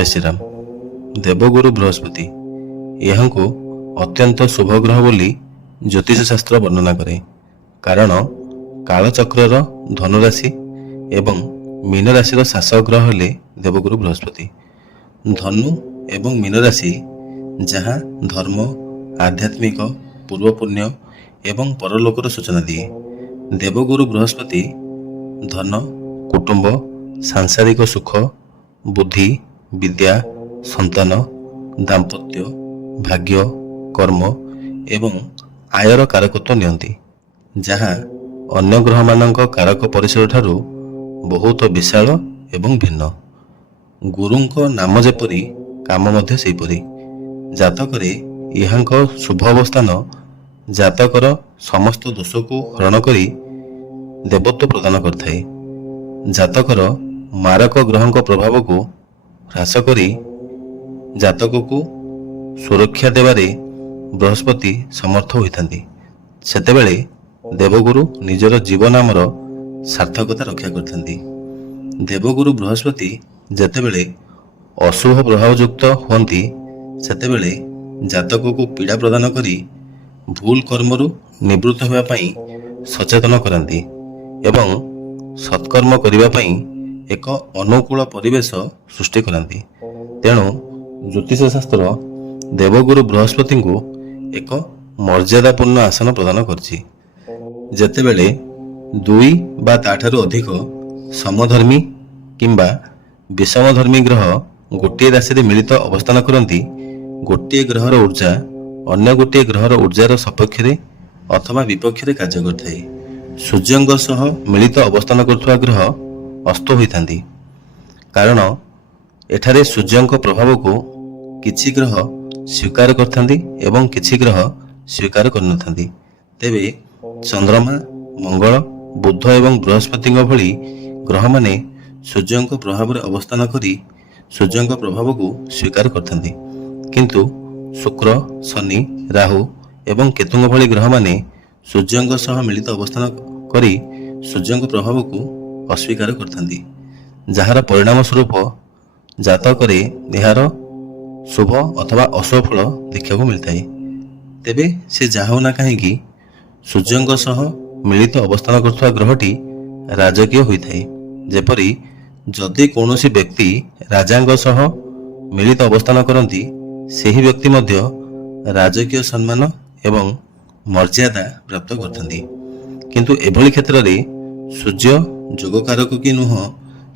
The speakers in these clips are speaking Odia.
जय श्रीराम। देवगुरु बृहस्पति यह अत्यंत शुभ ग्रह बोली ज्योतिष शास्त्र वर्णना करे। कारण कालचक्र धनुराशि एवं मीन राशि शासक ग्रह हेले देवगुरु बृहस्पति। धनु एवं मीन राशि जहाँ धर्म, आध्यात्मिक, पूर्व पुण्य एवं परलोकर सूचना दिए। देवगुरु बृहस्पति धन, कुटुंब, सांसारिक सुख, बुद्धि, विद्या, संतान, दाम्पत्य, भाग्य, कर्म एवं आयर कारकत्व नियंती, जहाँ अन्य ग्रह मानक कारक परिसर ठारू बहुत विशाल एवं भिन्न। गुरुंको नाम जेपरी काम मध्य सेहीपरि। जातकरे यहांको शुभ अवस्थान जातकर समस्त दोष को हरण करी देवत्व प्रदान करथाए। जातकर मारक ग्रहों प्रभाव को ह्रास करी जातक को सुरक्षा देवारे बृहस्पति समर्थ होइथांती। सेतेबेले देवगुरु निजर जीवन नामर सार्थकता रक्षा करथांती। देवगुरु बृहस्पति जेतेबेले अशुभ प्रभावयुक्त हुअंती सेतेबेले जातक को पीड़ा प्रदान करी भूल कर्मरु निवृत्त होगा पाई सचेतन करांती एवं सत्कर्म करिबा पाई एक अनुकूल परिवेश सृष्टि करांती। तेणु ज्योतिष शास्त्र देवगुरु बृहस्पति को एक मर्यादापूर्ण आसन प्रदान करछि। जेतेबेले दुई बा ताठारु अधिक समधर्मी किंबा विषमधर्मी ग्रह गोटे राशि रे मिलित अवस्थान करती, गोटे ग्रहर ऊर्जा अन्य गोटे ग्रहर ऊर्जार सपक्ष अथवा विपक्ष कार्य करथाए। सूर्यंग सह मिलित अवस्थान करुवा ग्रह अस्त होइथांती। कारण एठारे सूर्यंक प्रभाव को किछि ग्रह स्वीकार करथांती एवं किछि ग्रह स्वीकार करनथांती। तेबे चंद्रमा, मंगल, बुध एवं बृहस्पति भली ग्रह माने सूर्यंक प्रभाव रे अवस्थान करी सूर्यंक प्रभाव को स्वीकार करथांती, किंतु शुक्र, शनि, राहु एवं केतुंग भली ग्रह माने सूर्यंग सह मिलित अवस्थान करी सूर्यंग प्रभाव को अस्वीकार करथांती, जहार परिणाम स्वरूप जातकरे एहार शुभ अथवा अशुभ फल देखा मिलता है। तेबे से जाहुना कहीं सूर्यंग सह मिलित अवस्थान करुवा ग्रहटी राजकीय होता है। जेपरी जदि कौनसी व्यक्ति राजांग सह मिलित अवस्थान करती ସେହି ବ୍ୟକ୍ତି ମଧ୍ୟ ରାଜକୀୟ ସମ୍ମାନ ଏବଂ ମର୍ଯ୍ୟାଦା ପ୍ରାପ୍ତ କରିଥାନ୍ତି। କିନ୍ତୁ ଏଭଳି କ୍ଷେତ୍ରରେ ସୂର୍ଯ୍ୟ ଯୋଗକାରକ କି ନୁହଁ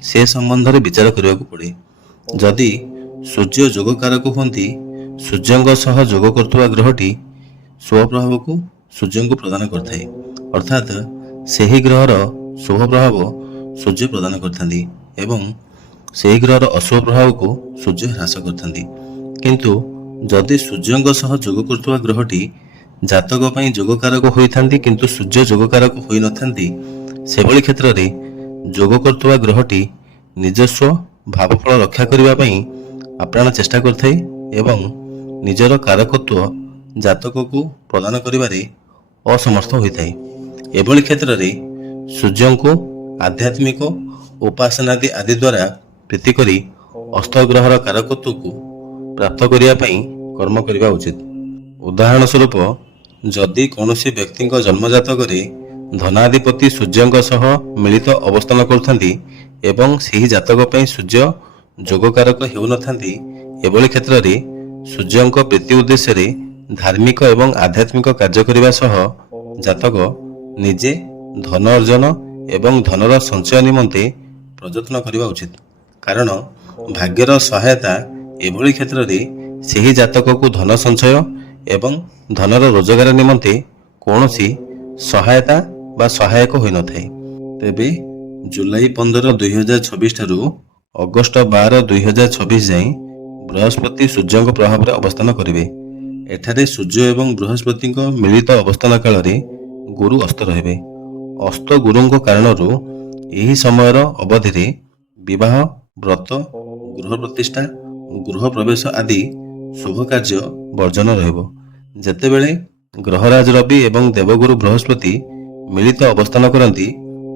ସେ ସମ୍ବନ୍ଧରେ ବିଚାର କରିବାକୁ ପଡ଼େ। ଯଦି ସୂର୍ଯ୍ୟ ଯୋଗକାରକ ହୁଅନ୍ତି, ସୂର୍ଯ୍ୟଙ୍କ ସହ ଯୋଗ କରୁଥିବା ଗ୍ରହଟି ଶୁଭ ପ୍ରଭାବକୁ ସୂର୍ଯ୍ୟଙ୍କୁ ପ୍ରଦାନ କରିଥାଏ, ଅର୍ଥାତ୍ ସେହି ଗ୍ରହର ଶୁଭ ପ୍ରଭାବ ସୂର୍ଯ୍ୟ ପ୍ରଦାନ କରିଥାନ୍ତି ଏବଂ ସେହି ଗ୍ରହର ଅଶୁଭ ପ୍ରଭାବକୁ ସୂର୍ଯ୍ୟ ହ୍ରାସ କରିଥାନ୍ତି। किंतु जदि सूर्यंग सह जोग करथुवा ग्रहटी जातक पई जोगकारक होइथांती किंतु सूर्य जोगकारक होई नथांती, सेभଳି क्षेत्ररे जोग करथुवा ग्रहटी निजस्व भावफल रक्षा करिबा पई आप्राण चेष्टा करथाय एवं निजर कारकत्व जातक को प्रदान करिबारे असमर्थ होइथाय। एभଳି क्षेत्ररे सूर्यंको आध्यात्मिक उपासनादि आदि द्वारा प्रीति करी अष्टग्रहर कारकत्व को प्राप्त करिया पई कर्म करिबा उचित। उदाहरण स्वरूप जदि कौनसी व्यक्ति जन्मजातकरे धनाधिपति सूर्यंक सह मिलित अवस्थान करथांती एवं ସେହି जातक पई सूर्य जोगकारक हेउ नथांती, एभଳି क्षेत्ररे सूर्यंक प्रीति उद्देश्य धार्मिक एवं आध्यात्मिक कार्य करिबा सह जातक निजे धन अर्जन एवं धनर संचय निमंते प्रयत्न करिबा उचित। कारण भाग्यर सहायता एभଳି क्षेत्ररे ସେହି जातक को धन संचय एवं धनर रोजगार निमंते कौनसी सहायता बा सहायक होई नथाय। तेबे जुलाई 15, 2026 ठारू अगस्त 12, 2026 जाए बृहस्पति सूर्यंक प्रभाव रे अवस्थान करिवे। एठारे सूर्य एवं बृहस्पति मिलित अवस्थान काल रे गुरु अस्त रहिबे। अस्त गुरुंक कारणरू एही समयर अवधि रे विवाह, व्रत, गृह प्रतिष्ठा, गृह प्रवेश आदि शुभ कार्य वर्जन रहिबो। जेतेबेले ग्रहराज रवि एवं देवगुरु बृहस्पति मिलित अवस्थान करती,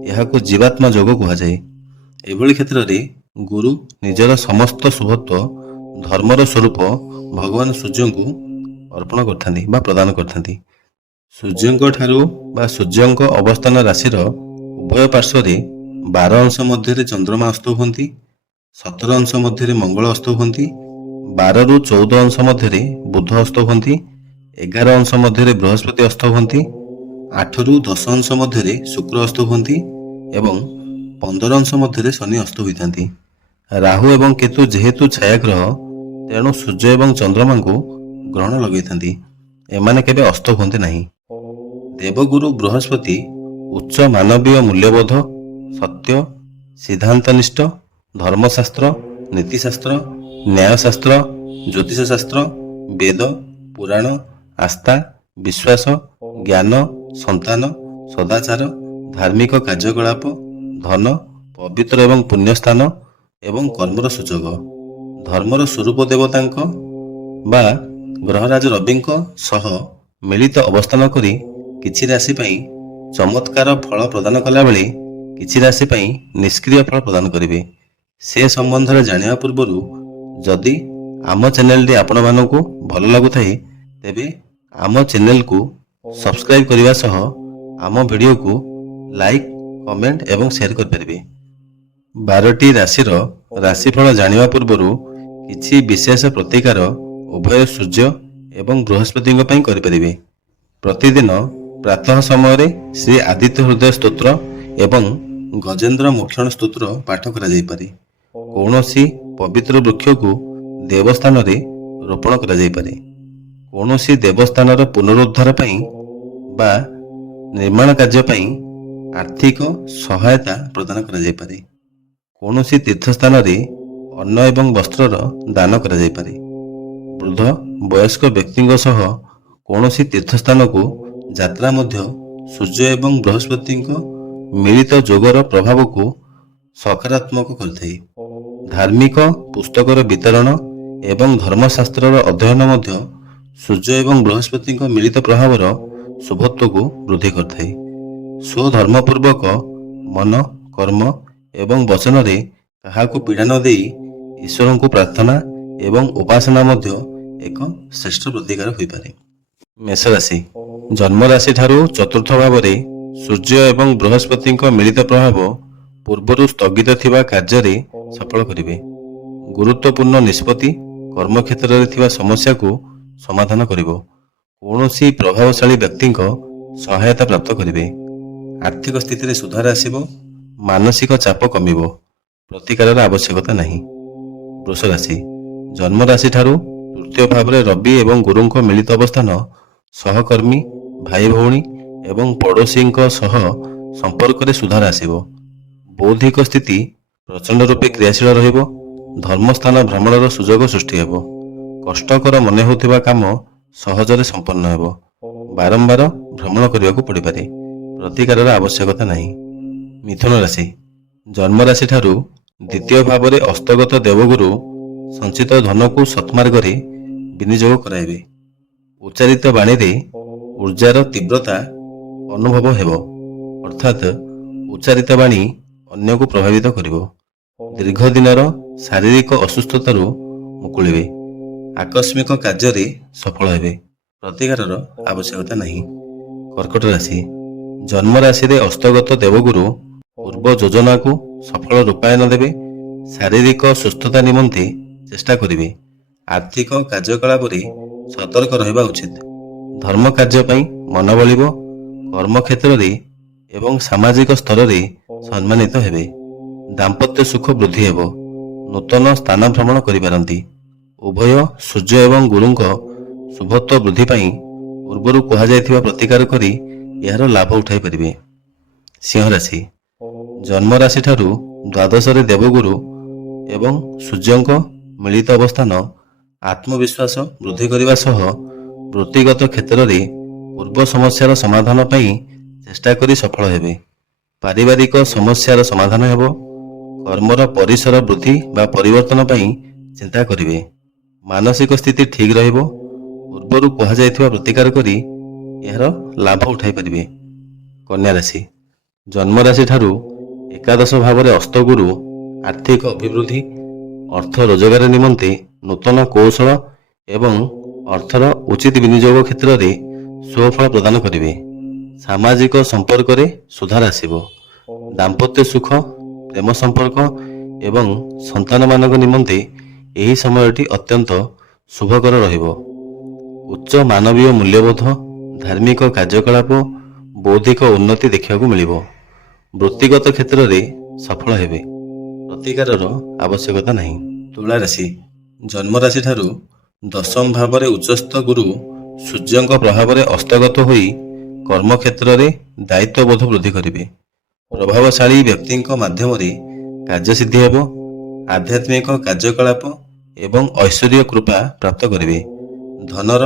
यहाकू जीवात्मा जोग कहुए। एभଳି क्षेत्र रे ଗୁରୁ ନିଜର ସମସ୍ତ ଶୁଭତ୍ୱ ଧର୍ମର ସ୍ୱରୂପ ଭଗବାନ ସୂର୍ଯ୍ୟଙ୍କୁ ଅର୍ପଣ କରିଥାନ୍ତି ବା ପ୍ରଦାନ କରିଥାନ୍ତି। ସୂର୍ଯ୍ୟଙ୍କ ଠାରୁ ବା ସୂର୍ଯ୍ୟଙ୍କ ଅବସ୍ଥାନ ରାଶିର ଉଭୟ ପାର୍ଶ୍ୱରେ 12 ଅଂଶ ମଧ୍ୟରେ ଚନ୍ଦ୍ରମା ଅସ୍ତ ହୁଅନ୍ତି, 17 ଅଂଶ ମଧ୍ୟରେ ମଙ୍ଗଳ ଅସ୍ତ ହୁଅନ୍ତି, 12 ରୁ 14 ଅଂଶ ମଧ୍ୟରେ ବୁଧ ଅସ୍ତ ହୁଅନ୍ତି, 11 ଅଂଶ ମଧ୍ୟରେ ବୃହସ୍ପତି ଅସ୍ତ ହୁଅନ୍ତି, 8 ରୁ 10 ଅଂଶ ମଧ୍ୟରେ ଶୁକ୍ର ଅସ୍ତ ହୁଅନ୍ତି ଏବଂ 15 ଅଂଶ ମଧ୍ୟରେ ଶନି ଅସ୍ତ ହୋଇଥାନ୍ତି। ରାହୁ ଏବଂ କେତୁ ଯେହେତୁ ଛାୟାଗ୍ରହ, ତେଣୁ ସୂର୍ଯ୍ୟ ଏବଂ ଚନ୍ଦ୍ରମାଙ୍କୁ ଗ୍ରହଣ ଲଗାଇଥାନ୍ତି। ଏମାନେ କେବେ ଅସ୍ତ ହୁଅନ୍ତି ନାହିଁ। ଦେବଗୁରୁ ବୃହସ୍ପତି ଉଚ୍ଚ ମାନବୀୟ ମୂଲ୍ୟବୋଧ, ସତ୍ୟ, ସିଦ୍ଧାନ୍ତନିଷ୍ଠ, ଧର୍ମଶାସ୍ତ୍ର, ନୀତିଶାସ୍ତ୍ର, ନ୍ୟାୟଶାସ୍ତ୍ର, ଜ୍ୟୋତିଷଶାସ୍ତ୍ର, ବେଦ, ପୁରାଣ, ଆସ୍ଥା, ବିଶ୍ୱାସ, ଜ୍ଞାନ, ସନ୍ତାନ, ସଦାଚାର, ଧାର୍ମିକ କାର୍ଯ୍ୟକଳାପ, ଧନ, ପବିତ୍ର ଏବଂ ପୁଣ୍ୟସ୍ଥାନ ଏବଂ କର୍ମର ସୂଚକ। ଧର୍ମର ସ୍ୱରୂପ ଦେବତାଙ୍କ ବା ଗ୍ରହରାଜ ରବିଙ୍କ ସହ ମିଳିତ ଅବସ୍ଥାନ କରି କିଛି ରାଶି ପାଇଁ ଚମତ୍କାର ଫଳ ପ୍ରଦାନ କଲାବେଳେ କିଛି ରାଶି ପାଇଁ ନିଷ୍କ୍ରିୟ ଫଳ ପ୍ରଦାନ କରିବେ। ସେ ସମ୍ବନ୍ଧରେ ଜାଣିବା ପୂର୍ବରୁ ଯଦି ଆମ ଚ୍ୟାନେଲଟି ଆପଣମାନଙ୍କୁ ଭଲ ଲାଗୁଥାଏ ତେବେ ଆମ ଚ୍ୟାନେଲକୁ ସବସ୍କ୍ରାଇବ୍ କରିବା ସହ ଆମ ଭିଡ଼ିଓକୁ ଲାଇକ୍, କମେଣ୍ଟ ଏବଂ ସେୟାର କରିପାରିବେ। 12ଟି ରାଶିର ରାଶିଫଳ ଜାଣିବା ପୂର୍ବରୁ କିଛି ବିଶେଷ ପ୍ରତିକାର ଉଭୟ ସୂର୍ଯ୍ୟ ଏବଂ ବୃହସ୍ପତିଙ୍କ ପାଇଁ କରିପାରିବେ। ପ୍ରତିଦିନ ପ୍ରାତଃ ସମୟରେ ଶ୍ରୀ ଆଦିତ୍ୟ ହୃଦୟ ସ୍ତୋତ୍ର ଏବଂ ଗଜେନ୍ଦ୍ର ମୋକ୍ଷଣ ସ୍ତୋତ୍ର ପାଠ କରାଯାଇପାରେ। କୌଣସି ପବିତ୍ର ବୃକ୍ଷକୁ ଦେବସ୍ଥାନରେ ରୋପଣ କରାଯାଇପାରେ। କୌଣସି ଦେବସ୍ଥାନର ପୁନରୁଦ୍ଧାର ପାଇଁ ବା ନିର୍ମାଣ କାର୍ଯ୍ୟ ପାଇଁ ଆର୍ଥିକ ସହାୟତା ପ୍ରଦାନ କରାଯାଇପାରେ। କୌଣସି ତୀର୍ଥସ୍ଥାନରେ ଅନ୍ନ ଏବଂ ବସ୍ତ୍ରର ଦାନ କରାଯାଇପାରେ। ବୃଦ୍ଧ ବୟସ୍କ ବ୍ୟକ୍ତିଙ୍କ ସହ କୌଣସି ତୀର୍ଥସ୍ଥାନକୁ ଯାତ୍ରା ମଧ୍ୟ ସୂର୍ଯ୍ୟ ଏବଂ ବୃହସ୍ପତିଙ୍କ ମିଳିତ ଯୋଗର ପ୍ରଭାବକୁ ସକାରାତ୍ମକ କରିଥାଏ। ଧାର୍ମିକ ପୁସ୍ତକର ବିତରଣ ଏବଂ ଧର୍ମଶାସ୍ତ୍ରର ଅଧ୍ୟୟନ ମଧ୍ୟ ସୂର୍ଯ୍ୟ ଏବଂ ବୃହସ୍ପତିଙ୍କ ମିଳିତ ପ୍ରଭାବର ଶୁଭତ୍ୱକୁ ବୃଦ୍ଧି କରିଥାଏ। ସ୍ୱଧର୍ମପୂର୍ବକ ମନ, କର୍ମ ଏବଂ ବଚନରେ କାହାକୁ ପୀଡ଼ା ନ ଦେଇ ଈଶ୍ୱରଙ୍କୁ ପ୍ରାର୍ଥନା ଏବଂ ଉପାସନା ମଧ୍ୟ ଏକ ଶ୍ରେଷ୍ଠ ପ୍ରତିକାର ହୋଇପାରେ। ମେଷ ରାଶି। ଜନ୍ମ ରାଶି ଠାରୁ ଚତୁର୍ଥ ଭାବରେ ସୂର୍ଯ୍ୟ ଏବଂ ବୃହସ୍ପତିଙ୍କ ମିଳିତ ପ୍ରଭାବ ପୂର୍ବରୁ ସ୍ଥଗିତ ଥିବା କାର୍ଯ୍ୟରେ ସଫଳ କରିବେ। ଗୁରୁତ୍ୱପୂର୍ଣ୍ଣ ନିଷ୍ପତ୍ତି କର୍ମକ୍ଷେତ୍ରରେ ଥିବା ସମସ୍ୟାକୁ ସମାଧାନ କରିବ। କୌଣସି ପ୍ରଭାବଶାଳୀ ବ୍ୟକ୍ତିଙ୍କ ସହାୟତା ପ୍ରାପ୍ତ କରିବେ। ଆର୍ଥିକ ସ୍ଥିତିରେ ସୁଧାର ଆସିବ। ମାନସିକ ଚାପ କମିବ। ପ୍ରତିକାରର ଆବଶ୍ୟକତା ନାହିଁ। ବୃଷ ରାଶି। ଜନ୍ମ ରାଶି ଠାରୁ ତୃତୀୟ ଭାବରେ ରବି ଏବଂ ଗୁରୁଙ୍କ ମିଳିତ ଅବସ୍ଥାନ ସହକର୍ମୀ, ଭାଇ ଭଉଣୀ ଏବଂ ପଡ଼ୋଶୀଙ୍କ ସହ ସମ୍ପର୍କରେ ସୁଧାର ଆସିବ। ବୌଦ୍ଧିକ ସ୍ଥିତି ପ୍ରଚଣ୍ଡ ରୂପେ କ୍ରିୟାଶୀଳ ରହିବ। ଧର୍ମସ୍ଥାନ ଭ୍ରମଣର ସୁଯୋଗ ସୃଷ୍ଟି ହେବ। କଷ୍ଟକର ମନେ ହେଉଥିବା କାମ ସହଜରେ ସମ୍ପନ୍ନ ହେବ। ବାରମ୍ବାର ଭ୍ରମଣ କରିବାକୁ ପଡ଼ିପାରେ। ପ୍ରତିକାରର ଆବଶ୍ୟକତା ନାହିଁ। ମିଥୁନ ରାଶି। ଜନ୍ମ ରାଶି ଠାରୁ ଦ୍ୱିତୀୟ ଭାବରେ ଅସ୍ତଗତ ଦେବଗୁରୁ ସଞ୍ଚିତ ଧନକୁ ସତ୍ମାର୍ଗରେ ବିନିଯୋଗ କରାଇବେ। ଉଚ୍ଚାରିତ ବାଣୀରେ ଊର୍ଜାର ତୀବ୍ରତା ଅନୁଭବ ହେବ, ଅର୍ଥାତ୍ ଉଚ୍ଚାରିତ ବାଣୀ ଅନ୍ୟକୁ ପ୍ରଭାବିତ କରିବ। ଦୀର୍ଘ ଦିନର ଶାରୀରିକ ଅସୁସ୍ଥତାରୁ ମୁକୁଳିବେ। ଆକସ୍ମିକ କାର୍ଯ୍ୟରେ ସଫଳ ହେବେ। ପ୍ରତିକାରର ଆବଶ୍ୟକତା ନାହିଁ। କର୍କଟ ରାଶି। ଜନ୍ମ ରାଶିରେ ଅସ୍ତଗତ ଦେବଗୁରୁ ପୂର୍ବ ଯୋଜନାକୁ ସଫଳ ରୂପାୟନ ଦେବେ। ଶାରୀରିକ ସୁସ୍ଥତା ନିମନ୍ତେ ଚେଷ୍ଟା କରିବେ। ଆର୍ଥିକ କାର୍ଯ୍ୟକଳାପରେ ସତର୍କ ରହିବା ଉଚିତ। ଧର୍ମ କାର୍ଯ୍ୟ ପାଇଁ ମନ ବଳିବ। କର୍ମକ୍ଷେତ୍ରରେ ଏବଂ ସାମାଜିକ ସ୍ତରରେ ସମ୍ମାନିତ ହେବେ। ଦାମ୍ପତ୍ୟ ସୁଖ ବୃଦ୍ଧି ହେବ। ନୂତନ ସ୍ଥାନ ଭ୍ରମଣ କରିପାରନ୍ତି। ଉଭୟ ସୂର୍ଯ୍ୟ ଏବଂ ଗୁରୁଙ୍କ ଶୁଭତ୍ୱ ବୃଦ୍ଧି ପାଇଁ ପୂର୍ବରୁ କୁହାଯାଇଥିବା ପ୍ରତିକାର କରି ଏହାର ଲାଭ ଉଠାଇ ପାରିବେ। ସିଂହ ରାଶି। ଜନ୍ମ ରାଶି ଠାରୁ ଦ୍ୱାଦଶରେ ଦେବଗୁରୁ ଏବଂ ସୂର୍ଯ୍ୟଙ୍କ ମିଳିତ ଅବସ୍ଥାନ ଆତ୍ମବିଶ୍ୱାସ ବୃଦ୍ଧି କରିବା ସହ ବୃତ୍ତିଗତ କ୍ଷେତ୍ରରେ ପୂର୍ବ ସମସ୍ୟାର ସମାଧାନ ପାଇଁ ଚେଷ୍ଟା କରି ସଫଳ ହେବେ। ପାରିବାରିକ ସମସ୍ୟାର ସମାଧାନ ହେବ। କର୍ମର ପରିସର ବୃଦ୍ଧି ବା ପରିବର୍ତ୍ତନ ପାଇଁ ଚିନ୍ତା କରିବେ। ମାନସିକ ସ୍ଥିତି ଠିକ୍ ରହିବ। ପୂର୍ବରୁ କୁହାଯାଇଥିବା ପ୍ରତିକାର କରି ଏହାର ଲାଭ ଉଠାଇ ପାରିବେ। କନ୍ୟା ରାଶି। ଜନ୍ମ ରାଶି ଠାରୁ ଏକାଦଶ ଭାବରେ ଅସ୍ତଗୁରୁ ଆର୍ଥିକ ଅଭିବୃଦ୍ଧି, ଅର୍ଥ ରୋଜଗାର ନିମନ୍ତେ ନୂତନ କୌଶଳ ଏବଂ ଅର୍ଥର ଉଚିତ ବିନିଯୋଗ କ୍ଷେତ୍ରରେ ସୁଫଳ ପ୍ରଦାନ କରିବେ। ସାମାଜିକ ସମ୍ପର୍କରେ ସୁଧାର ଆସିବ। ଦାମ୍ପତ୍ୟ ସୁଖ, ପ୍ରେମ ସମ୍ପର୍କ ଏବଂ ସନ୍ତାନମାନଙ୍କ ନିମନ୍ତେ ଏହି ସମୟଟି ଅତ୍ୟନ୍ତ ଶୁଭକର ରହିବ। ଉଚ୍ଚ ମାନବୀୟ ମୂଲ୍ୟବୋଧ, ଧାର୍ମିକ କାର୍ଯ୍ୟକଳାପ, ବୌଦ୍ଧିକ ଉନ୍ନତି ଦେଖିବାକୁ ମିଳିବ। ବୃତ୍ତିଗତ କ୍ଷେତ୍ରରେ ସଫଳ ହେବେ। ପ୍ରତିକାରର ଆବଶ୍ୟକତା ନାହିଁ। ତୁଳା ରାଶି, ଜନ୍ମ ରାଶି ଠାରୁ ଦଶମ ଭାବରେ ଉଚ୍ଚସ୍ଥ ଗୁରୁ ସୂର୍ଯ୍ୟଙ୍କ ପ୍ରଭାବରେ ଅସ୍ତଗତ ହୋଇ କର୍ମକ୍ଷେତ୍ରରେ ଦାୟିତ୍ୱବୋଧ ବୃଦ୍ଧି କରିବେ। ପ୍ରଭାବଶାଳୀ ବ୍ୟକ୍ତିଙ୍କ ମାଧ୍ୟମରେ କାର୍ଯ୍ୟସିଦ୍ଧି ହେବ। ଆଧ୍ୟାତ୍ମିକ କାର୍ଯ୍ୟକଳାପ ଏବଂ ଐଶ୍ୱର୍ଯ୍ୟ କୃପା ପ୍ରାପ୍ତ କରିବେ। ଧନର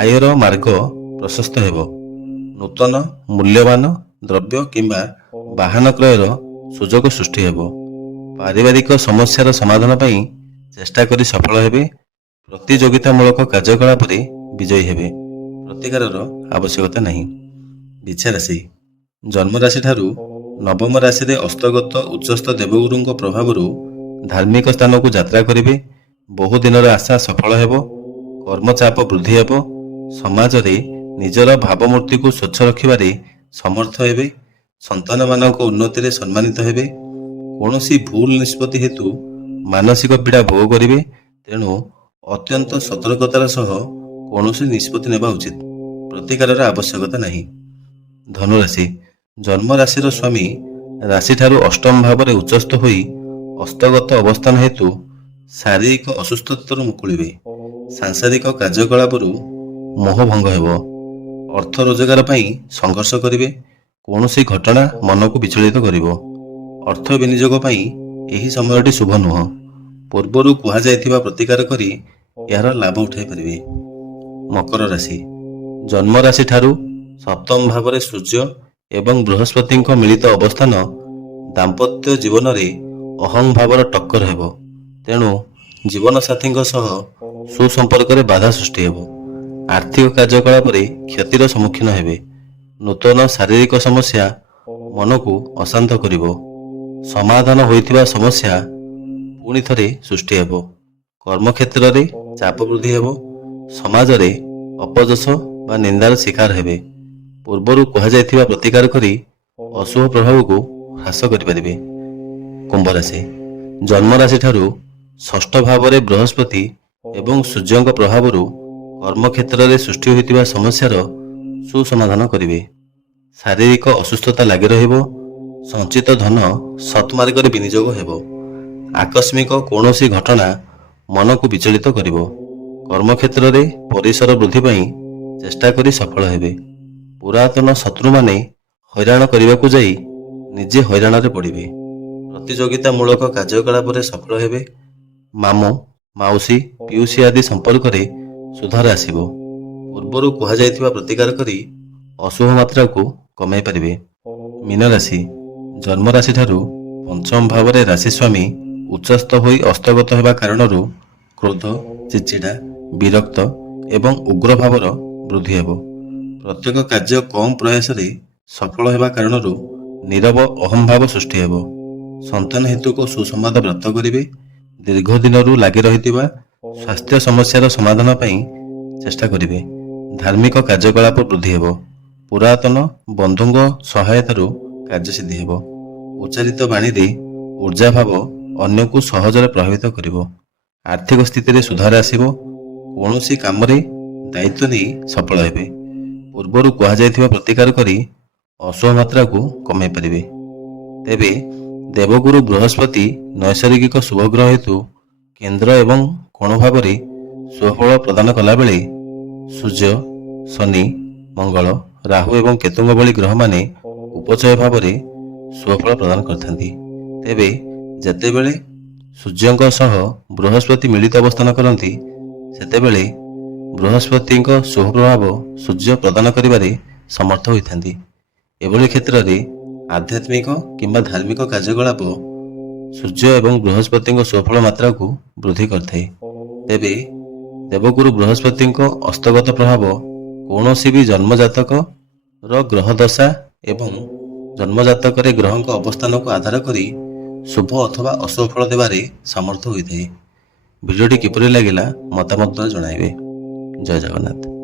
ଆୟର ମାର୍ଗ ପ୍ରଶସ୍ତ ହେବ। ନୂତନ ମୂଲ୍ୟବାନ ଦ୍ରବ୍ୟ କିମ୍ବା ବାହନ କ୍ରୟର ସୁଯୋଗ ସୃଷ୍ଟି ହେବ। ପାରିବାରିକ ସମସ୍ୟାର ସମାଧାନ ପାଇଁ ଚେଷ୍ଟା କରି ସଫଳ ହେବେ। ପ୍ରତିଯୋଗିତାମୂଳକ କାର୍ଯ୍ୟକଳାପରେ ବିଜୟୀ ହେବେ। ପ୍ରତିକାରର ଆବଶ୍ୟକତା ନାହିଁ। ବିଛା ରାଶି, ଜନ୍ମ ରାଶି ଠାରୁ ନବମ ରାଶିରେ ଅସ୍ତଗତ ଉଚ୍ଚସ୍ଥ ଦେବଗୁରୁଙ୍କ ପ୍ରଭାବରୁ ଧାର୍ମିକ ସ୍ଥାନକୁ ଯାତ୍ରା କରିବେ। ବହୁ ଦିନର ଆଶା ସଫଳ ହେବ। କର୍ମଚାପ ବୃଦ୍ଧି ହେବ। ସମାଜରେ ନିଜର ଭାବମୂର୍ତ୍ତିକୁ ସ୍ୱଚ୍ଛ ରଖିବାରେ ସମର୍ଥ ହେବେ। ସନ୍ତାନମାନଙ୍କ ଉନ୍ନତିରେ ସମ୍ମାନିତ ହେବେ। କୌଣସି ଭୁଲ ନିଷ୍ପତ୍ତି ହେତୁ ମାନସିକ ପୀଡ଼ା ଭୋଗ କରିବେ। ତେଣୁ ଅତ୍ୟନ୍ତ ସତର୍କତାର ସହ କୌଣସି ନିଷ୍ପତ୍ତି ନେବା ଉଚିତ। ପ୍ରତିକାରର ଆବଶ୍ୟକତା ନାହିଁ। ଧନୁରାଶି, ଜନ୍ମ ରାଶିର ସ୍ୱାମୀ ରାଶିଠାରୁ ଅଷ୍ଟମ ଭାବରେ ଉଚ୍ଚସ୍ଥ ହୋଇ ଅସ୍ତଗତ ଅବସ୍ଥାନ ହେତୁ ଶାରୀରିକ ଅସୁସ୍ଥତାରୁ ମୁକୁଳିବେ। ସାଂସାରିକ କାର୍ଯ୍ୟକଳାପରୁ ମୋହଭଙ୍ଗ ହେବ। ଅର୍ଥ ରୋଜଗାର ପାଇଁ ସଂଘର୍ଷ କରିବେ। କୌଣସି ଘଟଣା ମନକୁ ବିଚଳିତ କରିବ। ଅର୍ଥ ବିନିଯୋଗ ପାଇଁ ଏହି ସମୟଟି ଶୁଭ ନୁହଁ। ପୂର୍ବରୁ କୁହାଯାଇଥିବା ପ୍ରତିକାର କରି ଏହାର ଲାଭ ଉଠାଇ ପାରିବେ। ମକର ରାଶି, ଜନ୍ମ ରାଶି ଠାରୁ ସପ୍ତମ ଭାବରେ ସୂର୍ଯ୍ୟ ଏବଂ ବୃହସ୍ପତିଙ୍କ ମିଳିତ ଅବସ୍ଥାନ ଦାମ୍ପତ୍ୟ ଜୀବନରେ ଅହଂ ଭାବର ଟକ୍କର ହେବ। ତେଣୁ ଜୀବନସାଥୀଙ୍କ ସହ ସୁସମ୍ପର୍କରେ ବାଧା ସୃଷ୍ଟି ହେବ। ଆର୍ଥିକ କାର୍ଯ୍ୟକଳାପରେ କ୍ଷତିର ସମ୍ମୁଖୀନ ହେବେ। ନୂତନ ଶାରୀରିକ ସମସ୍ୟା ମନକୁ ଅଶାନ୍ତ କରିବ। ସମାଧାନ ହୋଇଥିବା ସମସ୍ୟା ପୁଣି ଥରେ ସୃଷ୍ଟି ହେବ। କର୍ମକ୍ଷେତ୍ରରେ ଚାପ ବୃଦ୍ଧି ହେବ। ସମାଜରେ ଅପଯଶ ବା ନିନ୍ଦାର ଶିକାର ହେବେ। ପୂର୍ବରୁ କୁହାଯାଇଥିବା ପ୍ରତିକାର କରି ଅଶୁଭ ପ୍ରଭାବକୁ ହ୍ରାସ କରିପାରିବେ। କୁମ୍ଭ ରାଶି, ଜନ୍ମ ରାଶି ଠାରୁ ଷଷ୍ଠ ଭାବରେ ବୃହସ୍ପତି ଏବଂ ସୂର୍ଯ୍ୟଙ୍କ ପ୍ରଭାବରୁ କର୍ମକ୍ଷେତ୍ରରେ ସୃଷ୍ଟି ହୋଇଥିବା ସମସ୍ୟାର ସୁସମାଧାନ କରିବେ। ଶାରୀରିକ ଅସୁସ୍ଥତା ଲାଗି ରହିବ। ସଞ୍ଚିତ ଧନ ସତ୍ମାର୍ଗରେ ବିନିଯୋଗ ହେବ। ଆକସ୍ମିକ କୌଣସି ଘଟଣା ମନକୁ ବିଚଳିତ କରିବ। କର୍ମକ୍ଷେତ୍ରରେ ପରିସର ବୃଦ୍ଧି ପାଇଁ ଚେଷ୍ଟା କରି ସଫଳ ହେବେ। ପୁରାତନ ଶତ୍ରୁମାନେ ହଇରାଣ କରିବାକୁ ଯାଇ ନିଜେ ହଇରାଣରେ ପଡ଼ିବେ। ପ୍ରତିଯୋଗିତାମୂଳକ କାର୍ଯ୍ୟକଳାପରେ ସଫଳ ହେବେ। ମାମୁଁ, ମାଉସୀ, ପିଉସୀ ଆଦି ସମ୍ପର୍କରେ ସୁଧାର ଆସିବ। ପୂର୍ବରୁ କୁହାଯାଇଥିବା ପ୍ରତିକାର କରି ଅଶୁଭ ମାତ୍ରାକୁ କମାଇ ପାରିବେ। ମୀନ ରାଶି, ଜନ୍ମ ରାଶି ଠାରୁ ପଞ୍ଚମ ଭାବରେ ରାଶି ସ୍ୱାମୀ ଉଚ୍ଚସ୍ଥ ହୋଇ ଅସ୍ତଗତ ହେବା କାରଣରୁ କ୍ରୋଧ, ଚିଚିଡ଼ା, ବିରକ୍ତ ଏବଂ ଉଗ୍ର ଭାବର ବୃଦ୍ଧି ହେବ। ପ୍ରତ୍ୟେକ କାର୍ଯ୍ୟ କମ୍ ପ୍ରୟାସରେ ସଫଳ ହେବା କାରଣରୁ ନୀରବ ଅହଂଭାବ ସୃଷ୍ଟି ହେବ। ସନ୍ତାନ ହେତୁକ ସୁସମ୍ବାଦ ପ୍ରାପ୍ତ କରିବେ। ଦୀର୍ଘ ଦିନରୁ ଲାଗି ରହିଥିବା ସ୍ୱାସ୍ଥ୍ୟ ସମସ୍ୟାର ସମାଧାନ ପାଇଁ ଚେଷ୍ଟା କରିବେ। ଧାର୍ମିକ କାର୍ଯ୍ୟକଳାପ ବୃଦ୍ଧି ହେବ। ପୁରାତନ ବନ୍ଧୁଙ୍କ ସହାୟତାରୁ କାର୍ଯ୍ୟସିଦ୍ଧି ହେବ। ଉଚ୍ଚାରିତ ବାଣୀରେ ଊର୍ଜାଭାବ ଅନ୍ୟକୁ ସହଜରେ ପ୍ରଭାବିତ କରିବ। ଆର୍ଥିକ ସ୍ଥିତିରେ ସୁଧାର ଆସିବ। କୌଣସି କାମରେ ଦାୟିତ୍ୱ ନେଇ ସଫଳ ହେବେ। ପୂର୍ବରୁ କୁହାଯାଇଥିବା ପ୍ରତିକାର କରି ଅଶୁଭ ମାତ୍ରାକୁ କମାଇ ପାରିବେ। ତେବେ ଦେବଗୁରୁ ବୃହସ୍ପତି ନୈସର୍ଗିକ ଶୁଭଗ୍ରହ ହେତୁ କେନ୍ଦ୍ର ଏବଂ କୋଣ ଭାବରେ ସୁଫଳ ପ୍ରଦାନ କଲାବେଳେ ସୂର୍ଯ୍ୟ, ଶନି, ମଙ୍ଗଳ, ରାହୁ ଏବଂ କେତୁଙ୍କ ଭଳି ଗ୍ରହମାନେ ଉପଚୟ ଭାବରେ ସୁଫଳ ପ୍ରଦାନ କରିଥାନ୍ତି। ତେବେ ଯେତେବେଳେ ସୂର୍ଯ୍ୟଙ୍କ ସହ ବୃହସ୍ପତି ମିଳିତ ଅବସ୍ଥାନ କରନ୍ତି ସେତେବେଳେ ବୃହସ୍ପତିଙ୍କ ଶୁଭ ପ୍ରଭାବ ସୂର୍ଯ୍ୟ ପ୍ରଦାନ କରିବାରେ ସମର୍ଥ ହୋଇଥାନ୍ତି। ଏଭଳି କ୍ଷେତ୍ରରେ ଆଧ୍ୟାତ୍ମିକ କିମ୍ବା ଧାର୍ମିକ କାର୍ଯ୍ୟକଳାପ ସୂର୍ଯ୍ୟ ଏବଂ ବୃହସ୍ପତିଙ୍କ ସୁଫଳ ମାତ୍ରାକୁ ବୃଦ୍ଧି କରିଥାଏ। ତେବେ ଦେବଗୁରୁ ବୃହସ୍ପତିଙ୍କ ଅସ୍ତଗତ ପ୍ରଭାବ କୌଣସି ବି ଜନ୍ମଜାତକର ଗ୍ରହ ଦଶା ଏବଂ ଜନ୍ମଜାତକରେ ଗ୍ରହଙ୍କ ଅବସ୍ଥାନକୁ ଆଧାର କରି ଶୁଭ ଅଥବା ଅଶୁଭ ଫଳ ଦେବାରେ ସମର୍ଥ ହୋଇଥାଏ। ଭିଡ଼ିଓଟି କିପରି ଲାଗିଲା ମତାମତ ଜଣାଇବେ। ଜୟ ଜଗନ୍ନାଥ।